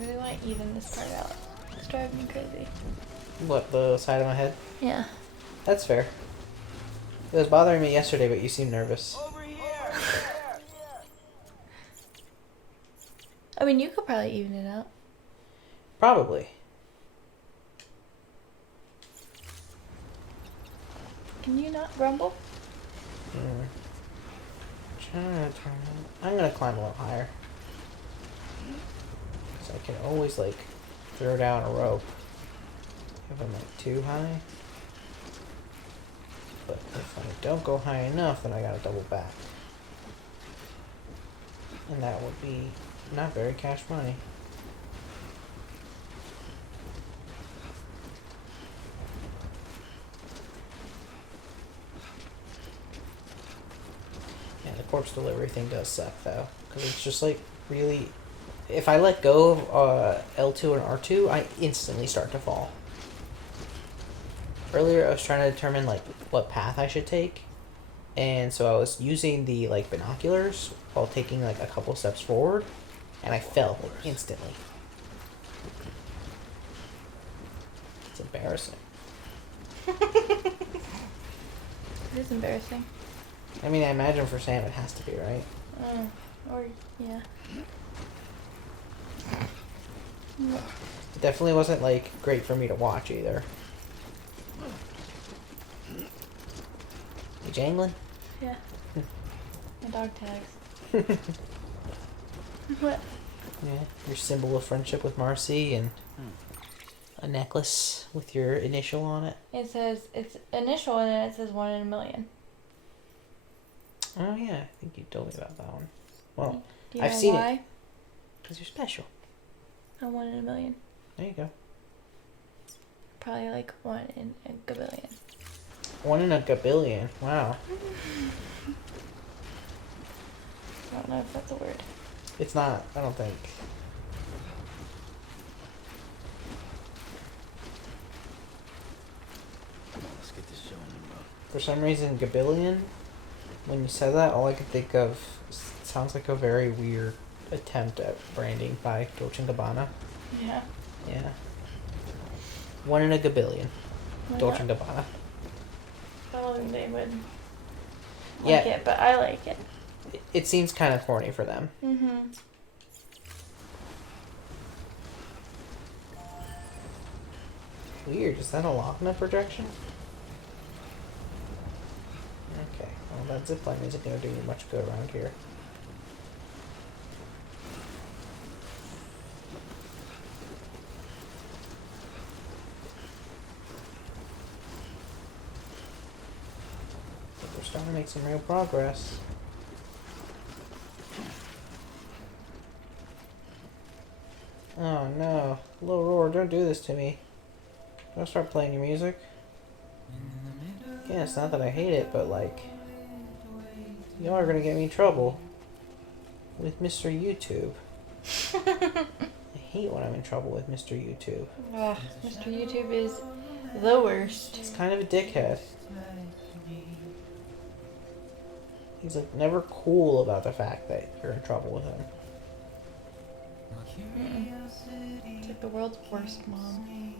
really want to even this part out. It's driving me crazy. What, the side of my head? Yeah. That's fair. It was bothering me yesterday, but you seem nervous. Over here. I mean, you could probably even it out. Probably. Can you not grumble? I'm gonna climb a little higher. So I can always, like, throw down a rope if I'm, like, too high. But if I don't go high enough, then I gotta double back. And that would be not very cash money. Yeah, the corpse delivery thing does suck, though. Because it's just, like, really... If I let go of L2 and R2, I instantly start to fall. Earlier, I was trying to determine, like, what path I should take. And so I was using the, like, binoculars while taking, like, a couple steps forward. And I fell instantly. It's embarrassing. It is embarrassing. I mean, I imagine for Sam it has to be, right? Or, yeah. It definitely wasn't, like, great for me to watch either. You jangling? Yeah. My dog tags. What? Yeah, your symbol of friendship with Marcy and a necklace with your initial on it. It says, it's initial and then it says 1 in a million. Oh yeah, I think you told me about that one. Well, Do you I've know seen why? it. Because you're special. I'm 1 in a million. There you go. Probably like 1 in a gabillion. 1 in a gabillion. Wow. I don't know if that's a word. It's not, I don't think. Let's get this show on the road. For some reason, gabillion, when you said that, all I could think of sounds like a very weird attempt at branding by Dolce & Gabbana. Yeah. Yeah. 1 in a gabillion. Why Dolce & not? Gabbana. I don't think they would Yeah. like it, but I like it. It seems kind of corny for them. Mm-hmm. Weird. Is that a Lochner projection? Okay. Well, that zipline isn't going to do me much good around here. But we're starting to make some real progress. Oh no. Low roar, don't do this to me. Don't start playing your music. Yeah, it's not that I hate it, but like... Y'all are gonna get me in trouble. With Mr. YouTube. I hate when I'm in trouble with Mr. YouTube. Ugh, Mr. YouTube is the worst. He's kind of a dickhead. He's like never cool about the fact that you're in trouble with him. It's like the world's worst mom.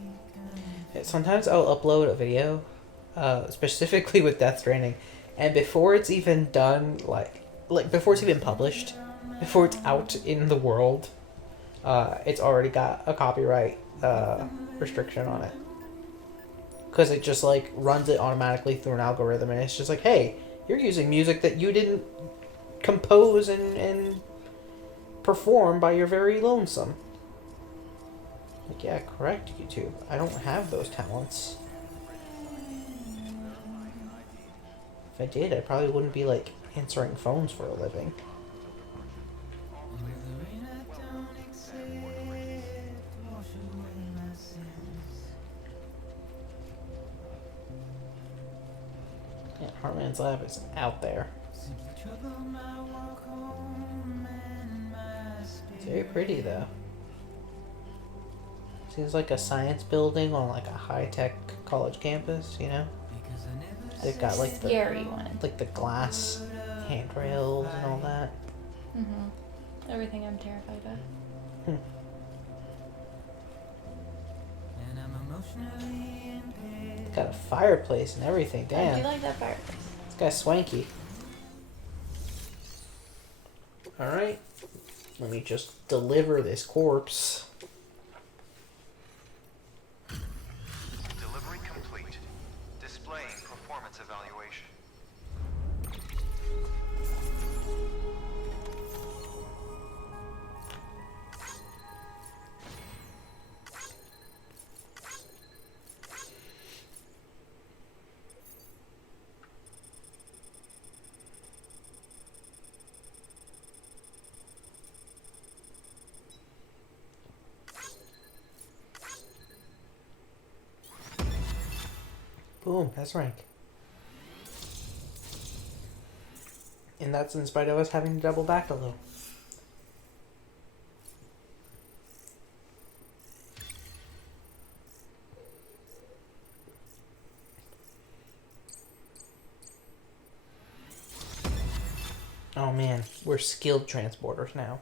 Sometimes I'll upload a video, specifically with Death Stranding, and before it's even done, like before it's even published, before it's out in the world, it's already got a copyright restriction on it. Because it just like runs it automatically through an algorithm, and it's just like, hey, you're using music that you didn't compose and perform by your very lonesome. Like, yeah, correct, YouTube. I don't have those talents. If I did, I probably wouldn't be, like, answering phones for a living. Yeah, Heartman's lab is out there. It's very pretty, though. Seems like a science building on like a high-tech college campus, you know? They've got like the Scary one. like the glass handrails and all that. Mm-hmm. Everything I'm terrified of. fireplace and everything. I Damn. do like that fireplace. This guy's swanky. Alright. Let me just deliver this corpse. Delivery complete. Displaying performance evaluation. Boom, that's rank. And that's in spite of us having to double back a little. Oh man, we're skilled transporters now.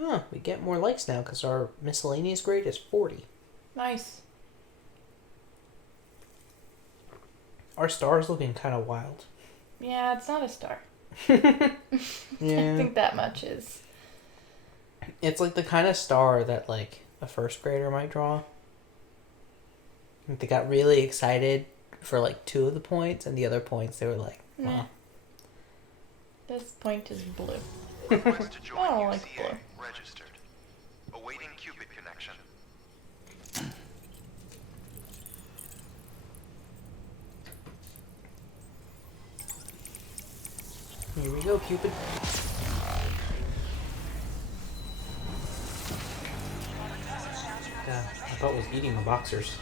Oh, we get more likes now because our miscellaneous grade is 40. Nice. Our star's looking kind of wild. Yeah, it's not a star. Yeah. I think that much is. It's like the kind of star that like a first grader might draw. Like they got really excited for like 2 of the points, and the other points they were like, Nah. "Well." This point is blue. Request to join I don't like UCA blue. registered. Awaiting Cupid connection. Here we go, Cupid. God, I thought it was eating the boxers.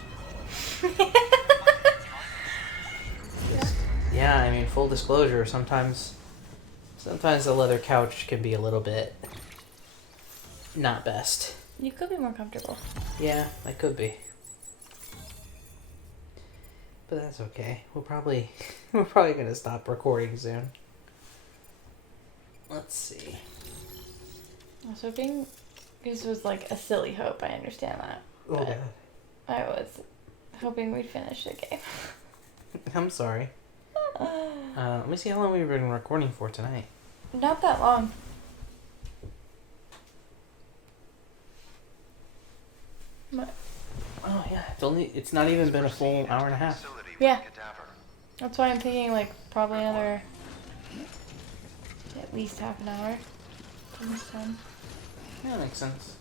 Yeah, I mean, full disclosure, sometimes the leather couch can be a little bit not best. You could be more comfortable. Yeah, I could be. But that's okay. We're probably gonna stop recording soon. Let's see. I was hoping this was like a silly hope. I understand that. Oh But god. I was hoping we'd finish the game. I'm sorry. Let me see how long we've been recording for tonight. Not that long. Oh yeah, it's not even been a full hour and a half. Facility with Yeah. cadaver. That's why I'm thinking like probably another at least half an hour. from this one. Yeah, that makes sense.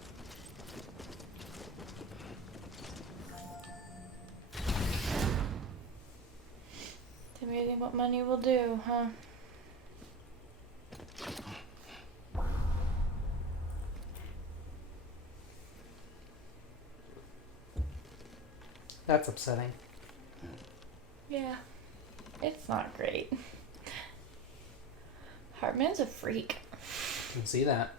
It's amazing what money will do, huh? That's upsetting. Yeah. It's not great. Heartman's a freak. You can see that.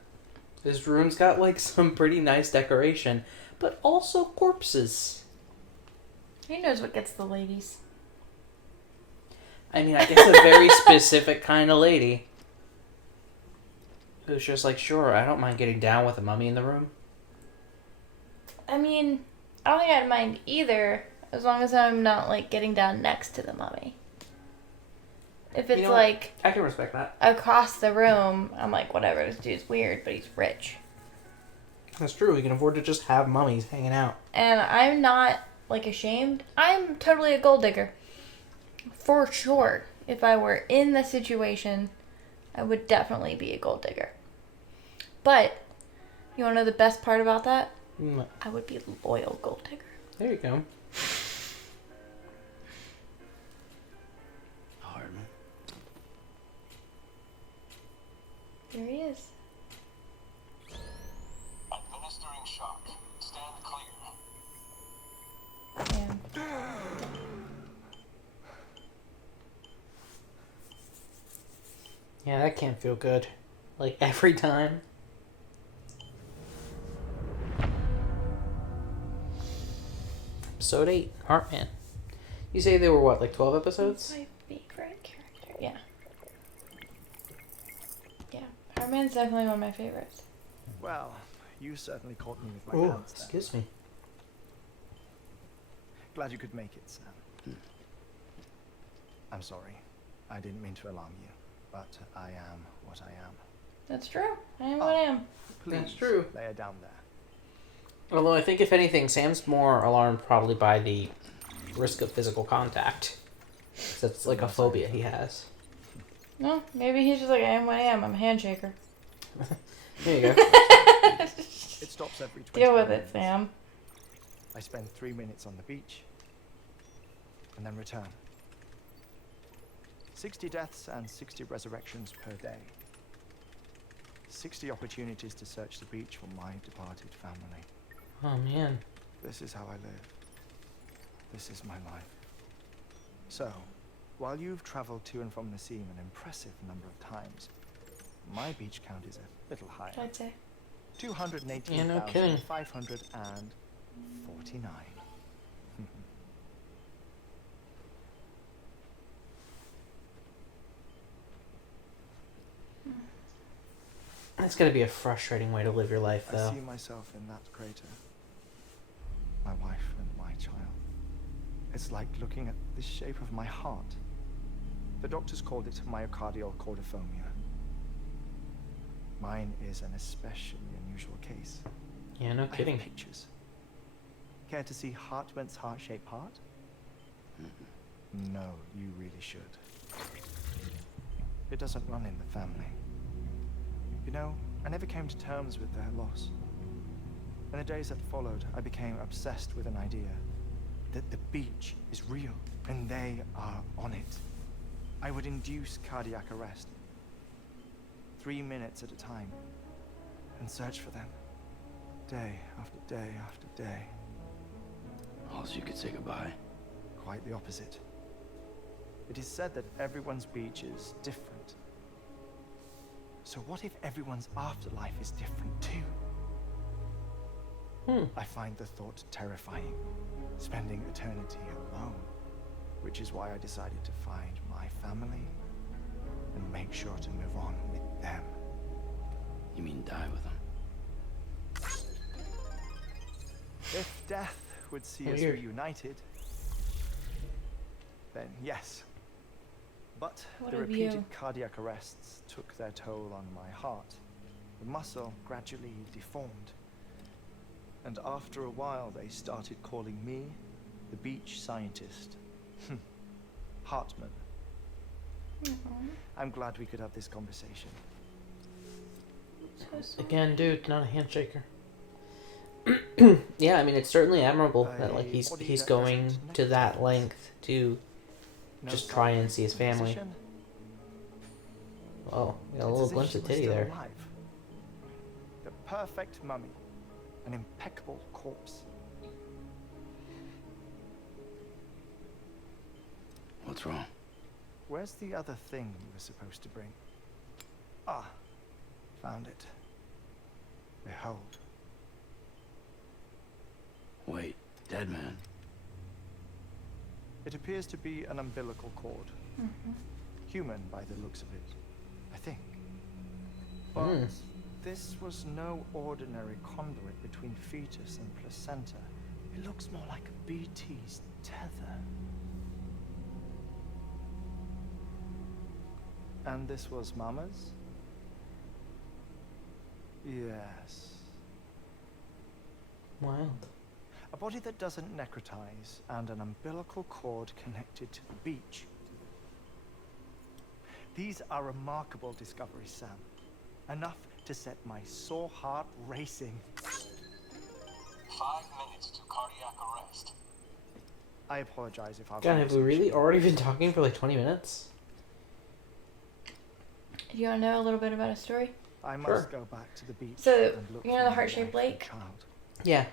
This room's got like some pretty nice decoration, but also corpses. He knows what gets the ladies. I mean, I guess a very specific kind of lady. Who's just like, sure, I don't mind getting down with a mummy in the room. I mean, I don't think I'd mind either, as long as I'm not like getting down next to the mummy. If it's You know what? like I can respect that. across the room, I'm like, whatever, this dude's weird, but he's rich. That's true. We can afford to just have mummies hanging out. And I'm not like ashamed. I'm totally a gold digger. For sure. If I were in the situation, I would definitely be a gold digger. But, you want to know the best part about that? Mm, I would be a loyal gold digger. there you go. Heartman. There he is. Administering shock. Stand clear. And Yeah, that can't feel good. Like, every time. Episode 8, Heartman. You say there were, what, like 12 episodes? my favorite character. Yeah. Yeah. Heartman's definitely one of my favorites. Well, you certainly caught me with my Oh, pants down. excuse me. Glad you could make it, Sam. I'm sorry. I didn't mean to alarm you, but I am what I am. That's true. I am what I am. Please That's true. lay her down there. Although I think, if anything, Sam's more alarmed probably by the risk of physical contact. 'Cause that's like a phobia he has. No, maybe he's just like, I am what I am. I'm a handshaker. There you go. It stops every 20 Deal with it, minutes. Sam. I spend 3 minutes on the beach, and then return. 60 deaths and 60 resurrections per day. 60 opportunities to search the beach for my departed family. Oh, man. This is how I live. This is my life. So, while you've traveled to and from the scene an impressive number of times, my beach count is a little higher. I'd say. 218,549. That's gonna be a frustrating way to live your life, I though. see myself in that crater. My wife and my child. It's like looking at the shape of my heart. The doctors called it myocardial cordiformia. Mine is an especially unusual case. Yeah, no I have kidding. pictures. Care to see Heartman's heart-shaped heart? No, you really should. It doesn't run in the family. You know, I never came to terms with their loss. In the days that followed, I became obsessed with an idea that the beach is real and they are on it. I would induce cardiac arrest, 3 minutes at a time, and search for them, day after day after day. All so you could say goodbye. Quite the opposite. It is said that everyone's beach is different. So what if everyone's afterlife is different too? I find the thought terrifying, spending eternity alone, which is why I decided to find my family and make sure to move on with them. You mean die with them? If death would see us Weird. reunited, then yes. But What the of repeated you? cardiac arrests took their toll on my heart. The muscle gradually deformed. And after a while, they started calling me the beach scientist. Heartman. I'm glad we could have this conversation. Again, dude, not a handshaker. Yeah, I mean, it's certainly admirable that like he's going to that length to No just sign try of and see his family. decomposition. Oh, got a It's little as if glimpse she of was titty still there. alive. The perfect mummy. An impeccable corpse. What's wrong? Where's the other thing you were supposed to bring? Ah, found it. Behold. Wait, dead man. It appears to be an umbilical cord. Human by the looks of it, I think. But this was no ordinary conduit between fetus and placenta. It looks more like a BT's tether. And this was Mama's? Yes. Wild. A body that doesn't necrotize and an umbilical cord connected to the beach. These are remarkable discoveries, Sam. Enough to set my sore heart racing. 5 minutes to cardiac arrest. I apologize if I've... God, have we really already been talking for like 20 minutes? Do you want to know a little bit about a story? I must go back to the beach. So, and look you know for the my heart-shaped wife and lake? child. Yeah.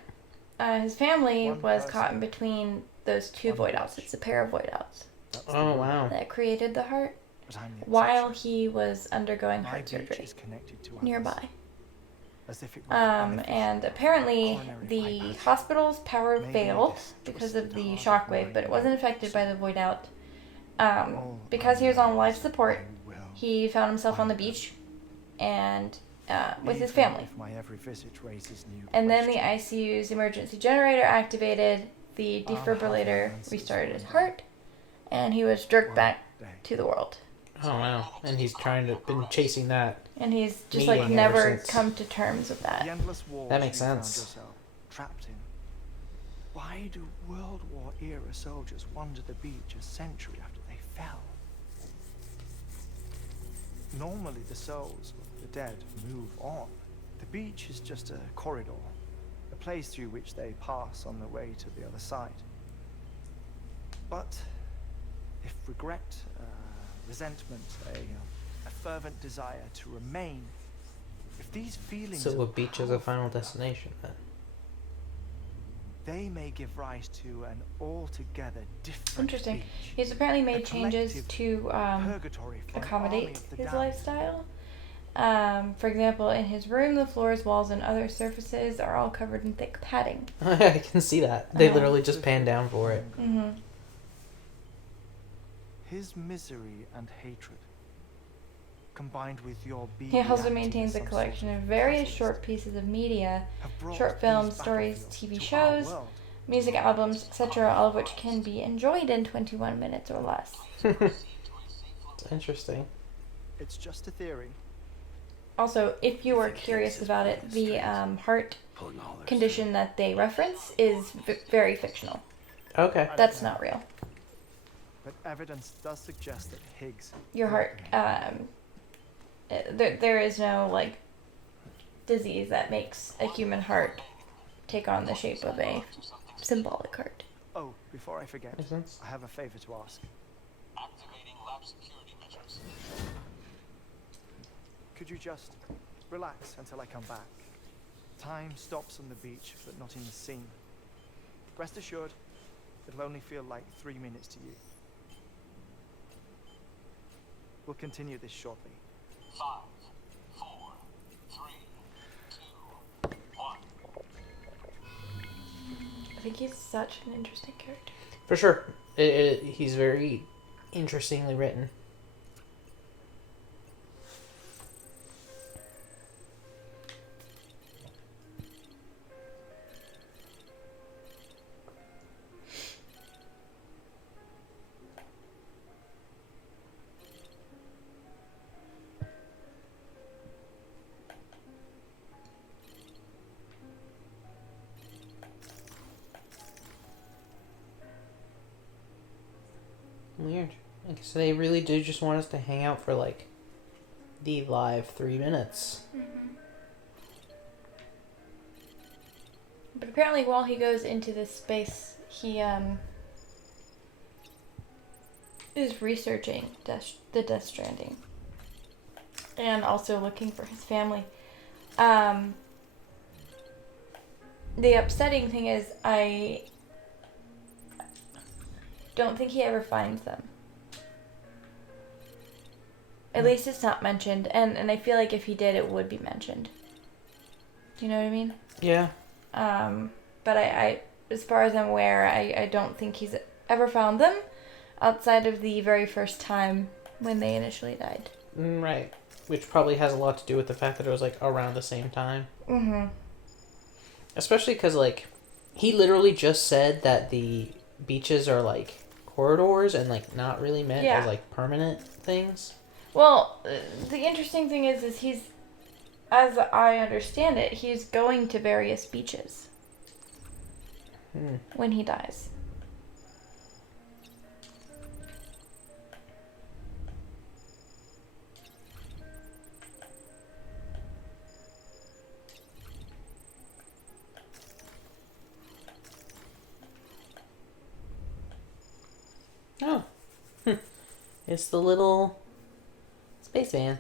His family One was person. caught in between those two One void watch. outs. It's a pair of void outs That's the Oh, rule, wow. that created the heart but I'm the while exception. he was undergoing My heart beach surgery is connected to others, nearby. as if it were unofficial And apparently coronary the bypass. hospital's power Maybe failed this because of twisted the heart shockwave, but it wasn't affected by the void out. Oh, Because he was on life support, I will. he found himself on the beach and with his Even family. if my every visit raises new And then the questions. ICU's emergency generator activated, the I'm defibrillator half restarted his answers. heart, and he was jerked One back day. to the world. Oh wow! And he's been chasing that. And he's just Meeting like ever never since. come to terms with The that. endless wars That makes you found sense. yourself trapped in. Why do World War era soldiers wander the beach a century after they fell? Normally the souls of the dead move on. The beach is just a corridor, a place through which they pass on the way to the other side. But if regret, resentment, a fervent desire to remain, if these feelings So are a beach is a powerful final enough, destination then. they may give rise to an altogether different Interesting. beach. He's apparently A made changes collective to purgatory for an army accommodate of the his damned. lifestyle. For example, in his room, the floors, walls, and other surfaces are all covered in thick padding. I can see that. They Uh-huh. literally just pan down for it. Hmm. His misery and hatred, combined with your being He also acting maintains as a some collection sort of of various catalyst, short pieces of media, have brought short these films, stories, battlefields TV to our shows, world. music albums, etc., all of which can be enjoyed in 21 minutes or less. It's interesting. It's just a theory. Also, if you I are think curious Higgs is about pulling it, the the strings. heart Pulling all their condition that they reference is very fictional. Okay. That's not real. But evidence does suggest that Higgs Your heart, there is no like disease that makes a human heart take on the shape of a symbolic heart. Oh, before I forget, Makes sense. I have a favor to ask. Activating lab security measures. Could you just relax until I come back? Time stops on the beach, but not in the scene. Rest assured, it'll only feel like 3 minutes to you. We'll continue this shortly. 5, 4, 3, 2, 1. I think he's such an interesting character. For sure. He's very interestingly written. Weird. Like, so they really do just want us to hang out for like the live 3 minutes. But apparently, while he goes into this space, he is researching the Death Stranding, and also looking for his family. The upsetting thing is, I don't think he ever finds them. At least it's not mentioned, and I feel like if he did, it would be mentioned. Do you know what I mean? Yeah. But I, as far as I'm aware, I don't think he's ever found them outside of the very first time when they initially died. Right. Which probably has a lot to do with the fact that it was like around the same time. Mm-hmm. Especially because like he literally just said that the beaches are like corridors and like not really meant Yeah. as like permanent things. Well, the interesting thing is he's, as I understand it, he's going to various beaches when he dies. Oh. It's the little space van.